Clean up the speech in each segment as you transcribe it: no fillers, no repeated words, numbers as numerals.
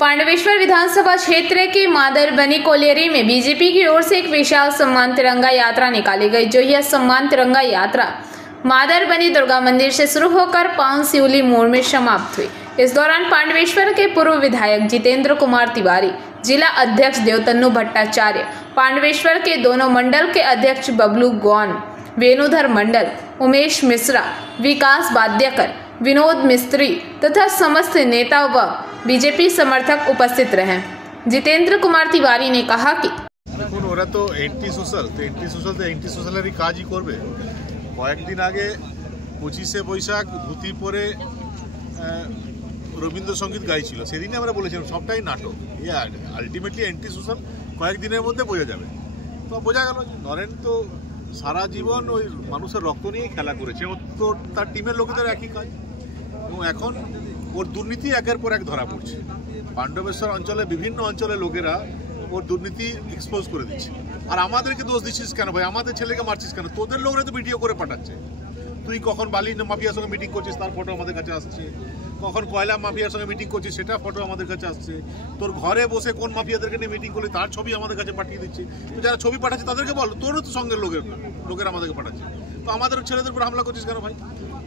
पांडवेश्वर विधानसभा क्षेत्र के मादरबनी कोलियरी में बीजेपी की ओर से एक विशाल सम्मान तिरंगा यात्रा निकाली गई। जो यह सम्मान तिरंगा यात्रा मादरबनी दुर्गा मंदिर से शुरू होकर पावन सिवली मोड़ में समाप्त हुई। इस दौरान पांडवेश्वर के पूर्व विधायक जितेंद्र कुमार तिवारी, जिला अध्यक्ष देवतन्नू भट्टाचार्य, पांडवेश्वर के दोनों मंडल के अध्यक्ष बबलू गौन, वेणुधर मंडल, उमेश मिश्रा, विकास बाद्यकर, विनोद मिस्त्री तथा समस्त नेता व बीजेपी समर्थक उपस्थित रहे। जितेंद्र कुमार तिवारी ने कहा कि দেখুন ওরা তো এন্টি সোশ্যালেরই কাজই করবে। কয়েকদিন আগে 25শে বৈশাখ ধুতি পরে রবীন্দ্রসঙ্গীত গাইছিল, সেদিনে আমরা বলেছিলাম সবটাই নাটক। আলটিমেটলি এন্টি সোশ্যাল কয়েকদিনের মধ্যে বোঝা যাবে। তো বোঝা গেল নরেন তো সারা জীবন ওই মানুষের রক্ত নিয়েই খেলা করেছে, ও তো তার টিমের লোকেদের একই কাজ। এবং এখন ওর দুর্নীতি একের পর এক ধরা পড়ছে। পাণ্ডবেশ্বর অঞ্চলে বিভিন্ন অঞ্চলের লোকেরা ওর দুর্নীতি এক্সপোজ করে দিচ্ছে। আর আমাদেরকে দোষ দিচ্ছিস কেন ভাই? আমাদের ছেলেকে মারছিস কেন? তোদের লোকরা তো ভিডিও করে পাঠাচ্ছে। তুই কখন বালি মাফিয়ার সঙ্গে মিটিং করছিস তার ফটো আমাদের কাছে আসছে, কখন কয়লা মাফিয়ার সঙ্গে মিটিং করছিস সেটা ফটো আমাদের কাছে আসছে, তোর ঘরে বসে কোন মাফিয়াদেরকে নিয়ে মিটিং করলি তার ছবি আমাদের কাছে পাঠিয়ে দিচ্ছে। তো যারা ছবি পাঠাচ্ছে তাদেরকে বল, তোরও তো সঙ্গের লোকেরা আমাদেরকে পাঠাচ্ছে। তো আমাদের ছেলেদের উপর হামলা করছিস কেন ভাই?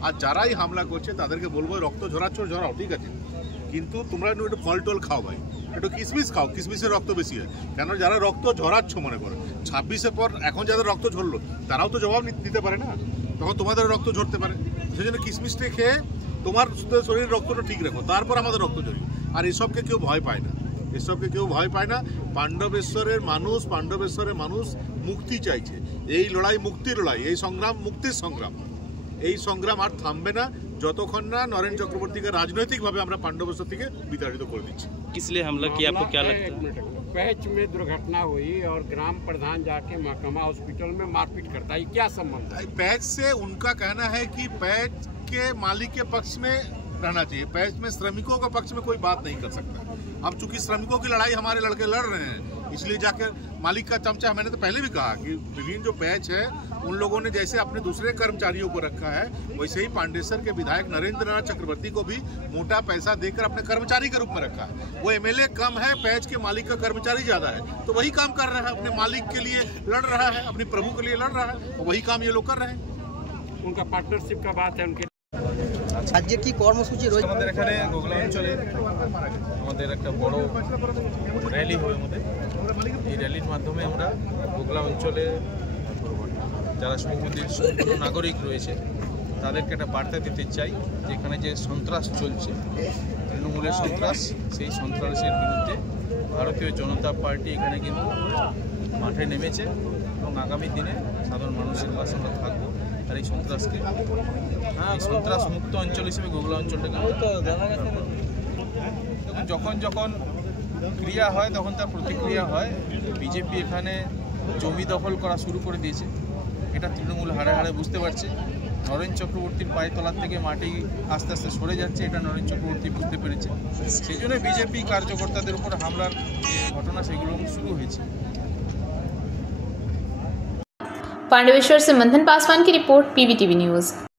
আর যারাই হামলা করছে তাদেরকে বলবো রক্ত ঝরাও ঠিক আছে, কিন্তু তোমরা একটু ফল টল খাও ভাই, একটু কিসমিস খাও, কিসমিসের রক্ত বেশি হয়। কেন যারা রক্ত ঝরাচ্ছ মনে করো 26-এর পর এখন যাদের রক্ত ঝরলো তারাও তো জবাব দিতে পারে না, তখন তোমাদের রক্ত ঝরতে পারে। সেই জন্য কিসমিসটা খেয়ে তোমার শরীরের রক্তটা ঠিক রাখো, তারপর আমাদের রক্ত ঝরিয়ে। আর এসবকে কেউ ভয় পায় না, পাণ্ডবেশ্বরের মানুষ মুক্তি চাইছে। এই লড়াই মুক্তির লড়াই, এই সংগ্রাম মুক্তির সংগ্রাম। এই সংগ্রাম আর থামবে না যতক্ষণ না নরেন চক্রবর্তীকে রাজনৈতিকভাবে আমরা পাণ্ডবেশ্বর থেকে বিতাড়িত করে দিচ্ছি। किसलिए हमला किया आपको क्या लगता है? पैच में दुर्घटना हुई और ग्राम प्रधान जाके महकमा हॉस्पिटल में मारपीट करता है, क्या संबंध है? पैच से उनका कहना है कि पैच के मालिक के पक्ष में रहना चाहिए, पैच में श्रमिकों का पक्ष में कोई बात नहीं कर सकता। अब चूंकि श्रमिकों की लड़ाई हमारे लड़के लड़ रहे हैं, इसलिए जाकर मालिक का चमचा, मैंने तो पहले भी कहा कि विभिन्न जो पैच है उन लोगों ने जैसे अपने दूसरे कर्मचारियों को रखा है, वैसे ही पांडेसर के विधायक नरेंद्र नाथ चक्रवर्ती को भी मोटा पैसा देकर अपने कर्मचारी के रूप में रखा है। वो एमएलए कम है, पैच के मालिक का कर्मचारी ज्यादा है, तो वही काम कर रहा है, अपने मालिक के लिए लड़ रहा है, अपने प्रभु के लिए लड़ रहा है, और वही काम ये लोग कर रहे हैं। उनका पार्टनरशिप का बात है उनके। আজকে কি কর্মসূচি রয়েছে? আমাদের এখানে গোগলা অঞ্চলে আমাদের একটা বড় র্যালি হয়। এই র্যালির মাধ্যমে আমরা গোগলা অঞ্চলে যারা সম্পূর্ণ নাগরিক রয়েছে তাদেরকে একটা বার্তা দিতে চাই, যেখানে যে সন্ত্রাস চলছে, তৃণমূলের সন্ত্রাস, সেই সন্ত্রাসের বিরুদ্ধে ভারতীয় জনতা পার্টি এখানে কিন্তু মাঠে নেমেছে এবং আগামী দিনে সাধারণ মানুষের পাশে আমরা থাকবো। আর এই সন্ত্রাসকে সন্ত্রাস মুক্ত অঞ্চল হিসেবে গোগলা অঞ্চলটাকে যখন যখন ক্রিয়া হয় তখন তার প্রতিক্রিয়া হয়। বিজেপি এখানে জমি দখল করা শুরু করে দিয়েছে, এটা তৃণমূল হাড়ে হাড়ে বুঝতে পারছে। নরেন চক্রবর্তীর পায়ের তলার থেকে মাটি আস্তে আস্তে সরে যাচ্ছে, এটা নরেন চক্রবর্তী বুঝতে পেরেছে। সেই জন্য বিজেপি কার্যকর্তাদের উপর হামলার যে ঘটনা সেগুলো শুরু হয়েছে। पांडवेश्वर से मंथन पासवान की रिपोर्ट, पीवीटीवी न्यूज़।